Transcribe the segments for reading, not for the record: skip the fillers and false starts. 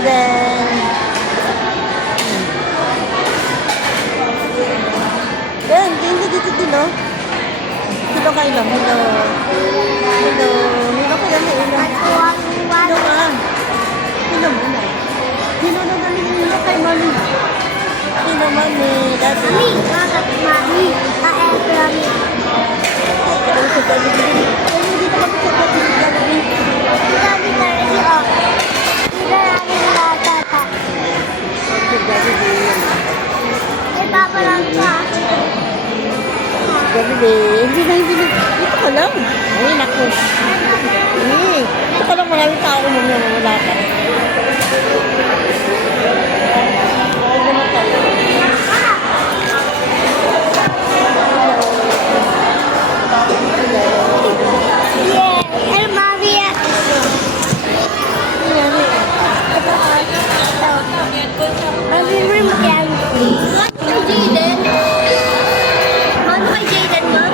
Jaden. Yan, dito din, no? Hello kayo lang. Hello. Hello. Hello ka lang. Hello ka. Hello muna. Hello na galing. Hello kay Mami. Hello, Mami. Dati. Mami. Mami. Hello sa Jollibee. Hello, dito kami sa Jollibee. Mami na rin ako. Hindi namin natata. Sa Jollibee. Ay, papalang ka. Jollibee. Hindi na. Dito ka lang. Ay, naku. Dito ka lang. Maraming tao wala ka. Ay, naman tayo. Yeah. Ay, Mami. Mami, rin mo yan. Kay Jaden? Ano kay Jaden yun?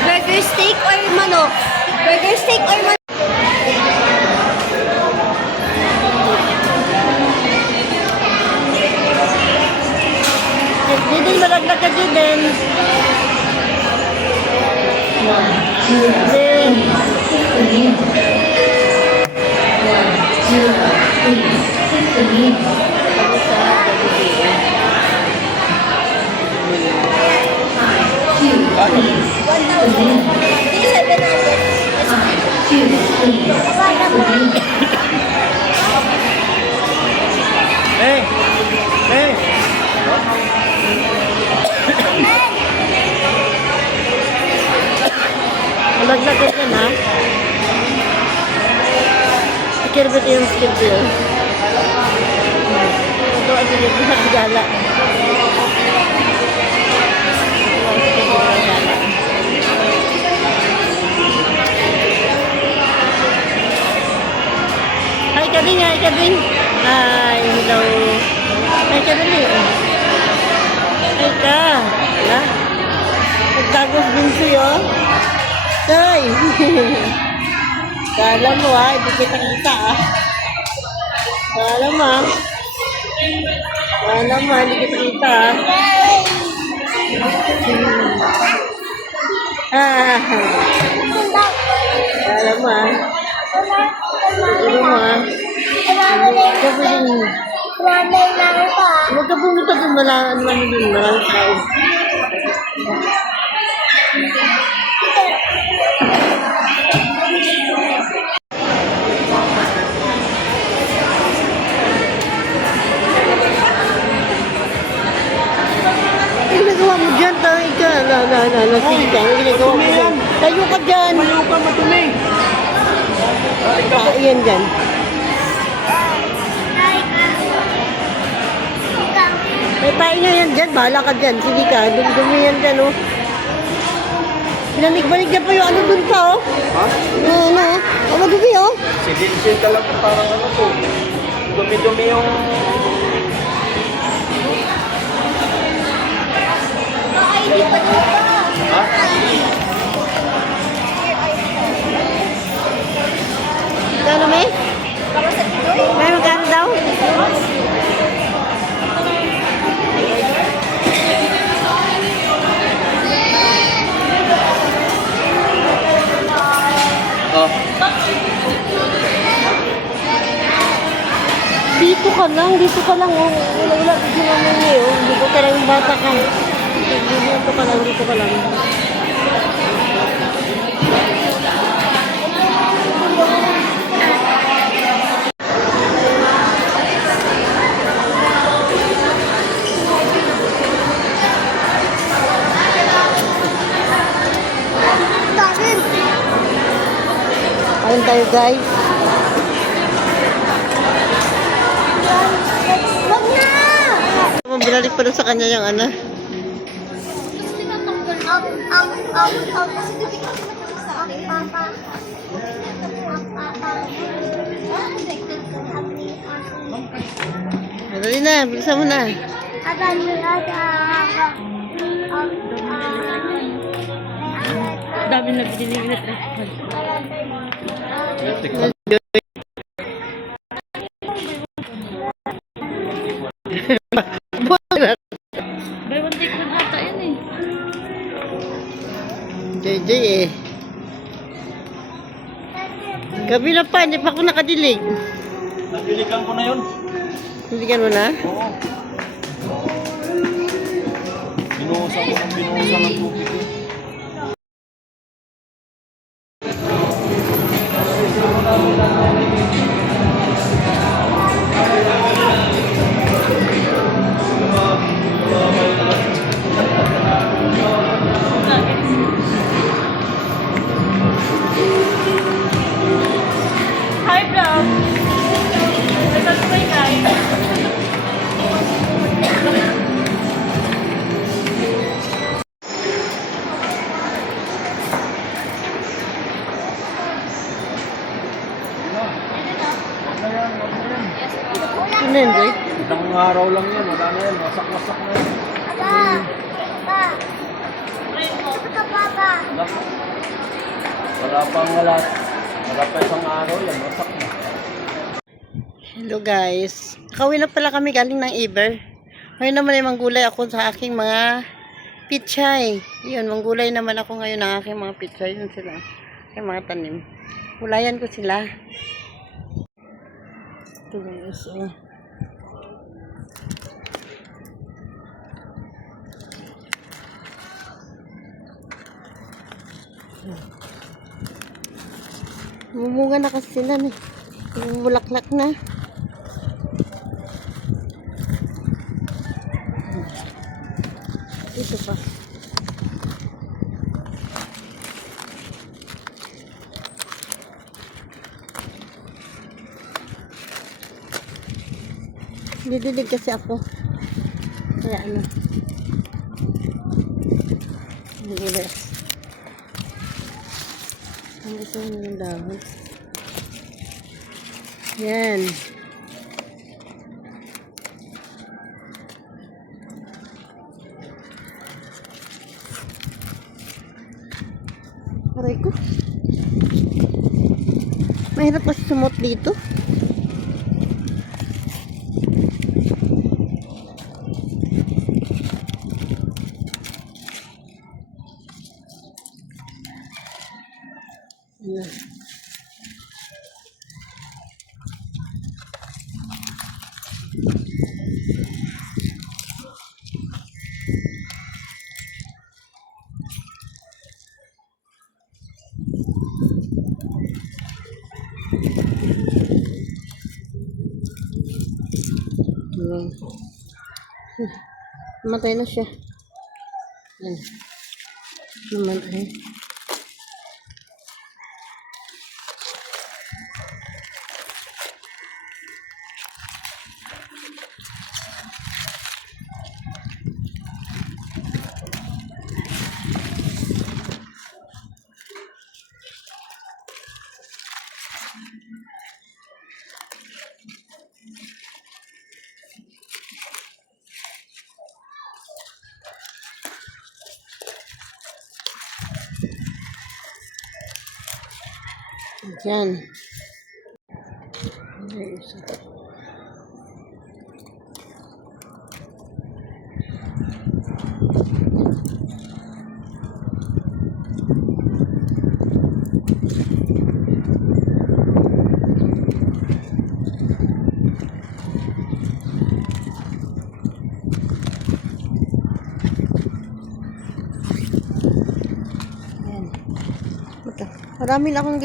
Burger steak or manok? Burger steak or manok? Jaden, malaglag ka, Jaden. Jaden. Hey! Hey! Malaglag ka dyan, ha? Ikirbit yung skip yun. Ito, at yung gala. Hi, Kading! Hi, Kading! Hi, hello! Hi, Kading! Hi ka! Wala? Nagtagos din sa'yo? Tay! Kala mo hindi kita kita Kala mo hindi kita kita Kala mo Huwag ka pumunta dun, maraming tao. Ginagawa mo dyan, tayo ka. Lasing ka. Ginagawa mo dyan. Tayo ka dyan. Mayo ka, madumi. Iyan dyan. May painga yan dyan. Bahala ka dyan. Sige ka. Dumi yan dyan, oh. Binanig-banig na pa yung ano dun pa, oh. Ha? Ano? Ano dumi, oh. Sidin talaga parang ano to. Dumi-dumi yung... Ha? Kano, may? May magkano daw? Oh. Dito ka lang, oh. Wala, dito naman eh, oh. Dito ka lang, bata ka. Dito ka lang. Ayun tayo, guys. Wag na! Binalik pa doon sa kanya yung ano. Dali na, bilisan mo na. Dami na binili na Kabila pa, hindi pa ako nakadilig. Napiligan ko na yun. Diligan mo na? Oo. Binuhusan ko ng binuhusan ng tubig yun. Hi, vlog! Nagkakasay guys. Ano yun, Joy? Isang araw lang yan. Wala na yan. Wasak-wasak na yan. Ala! Pa! Ito ka, Papa! Wala pa. Wala pang wala. Wala pa isang araw yan. Wasak na. Hello guys. Kauwi na pala kami galing ng Iber. Ngayon naman ay manggulay ako sa aking mga pichay. Yun, manggulay naman ako ngayon ng aking mga pichay. Yun sila. Aking mga tanim. Gulayan ko sila. Ito guys. Bumunga na kasi sila eh. Bulaklak na. Ito pa. Didilig kasi ako. Kaya ano. Didilig. Ang gusto mo ng dahon. Yan. Aray ko. Mahirap kasi sumot dito. Yan. Yan. Namatay na siya. Yan. Namatay. Yan. Ayan, isa. Ayan. Ito. Marami na akong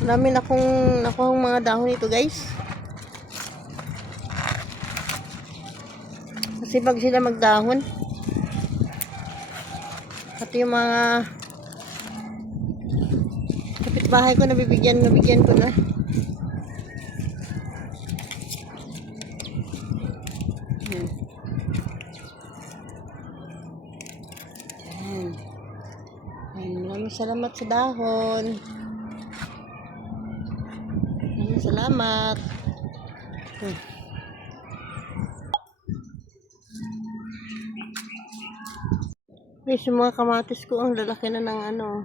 marami na akong mga dahon nito guys. Kasi pag sila magdahon, pati yung mga kapitbahay ko nabigyan ko na. Yan. Yan. Yan. Maraming salamat sa dahon. Maraming salamat. Guys, yung mga kamatis ko, ang lalaki na ng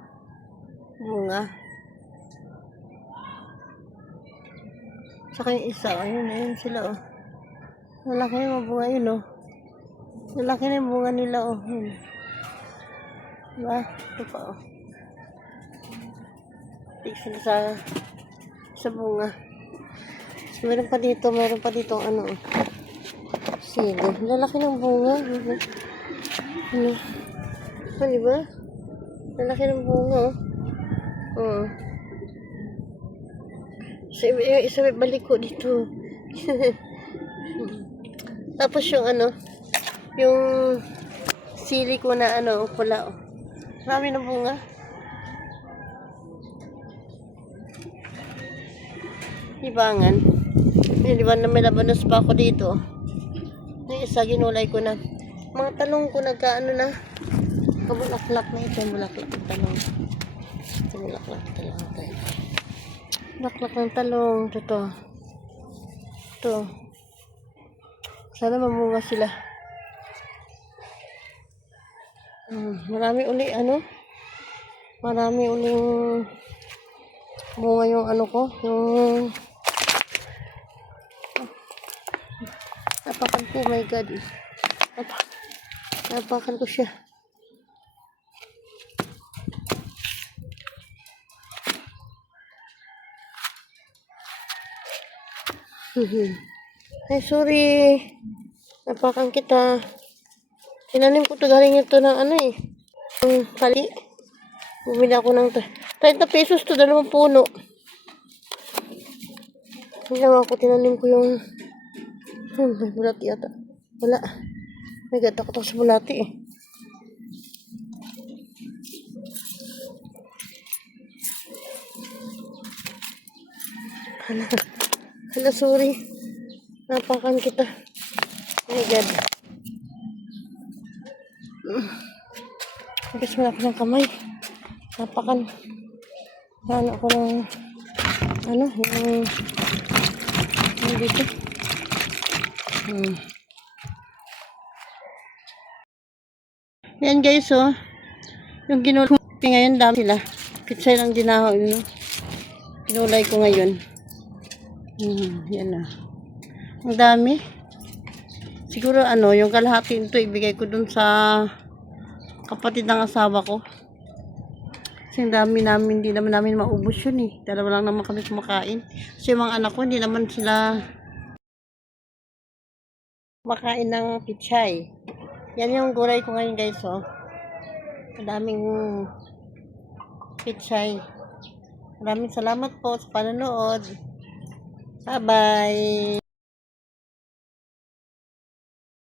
bunga. Saka yung isa, ayun sila lalaki na yung bunga yun lalaki na yung bunga nila yun. Diba? Ito pa putik sila sa bunga. So, meron pa dito ano, sili. Lalaki ng bunga. Ano? Ah, di ba? Lalaki ng bunga, oh. Oo. So, yung isa may balik ko dito. Tapos yung ano, yung sili ko na ano, pula, oh. Marami ng bunga. Libangan. Di ba na may labanos pa ako dito? Yung isa, ginulay ko na. Mga talong ko nagkaano na. Kabulaklak na ito. Bulaklak ng talong. Ito bulaklak ng talong. Bulaklak ng talong. Ito. Sana mamunga sila. Marami uli ano. Marami uling bunga yung ano ko. Yung napakan ko. Oh my God. Napakan ko siya. Ay, sorry. Napakan kita. Tinanim ko to galing ito ng ano eh. Yung kali. Bumili ako ng 30 pesos to, 2 puno. Hindi lang ako tinanim ko yung may bulati yata. Wala. May gata ko sa bulati eh. Hala, sorry. Napakan kita. Oh my God. Bigas mo na ako ng kamay. Napakan. Ano ako ng ano, yung dito. Yan guys, oh. Yung ginulay ko ngayon, dami sila. Pitsay lang dinahaw, no? Ginulay ko ngayon. Yan na. Ang dami. Siguro ano, yung kalahati nito ibigay ko dun sa kapatid ng asawa ko. Kasi ang dami namin, hindi naman namin maubos yun eh. Dalawa lang naman kami kumakain. Kasi yung mga anak ko, hindi naman sila makain ng pichay. Yan yung gulay ko ngayon guys, oh. Ang daming pichay. Maraming salamat po sa panonood. Bye-bye!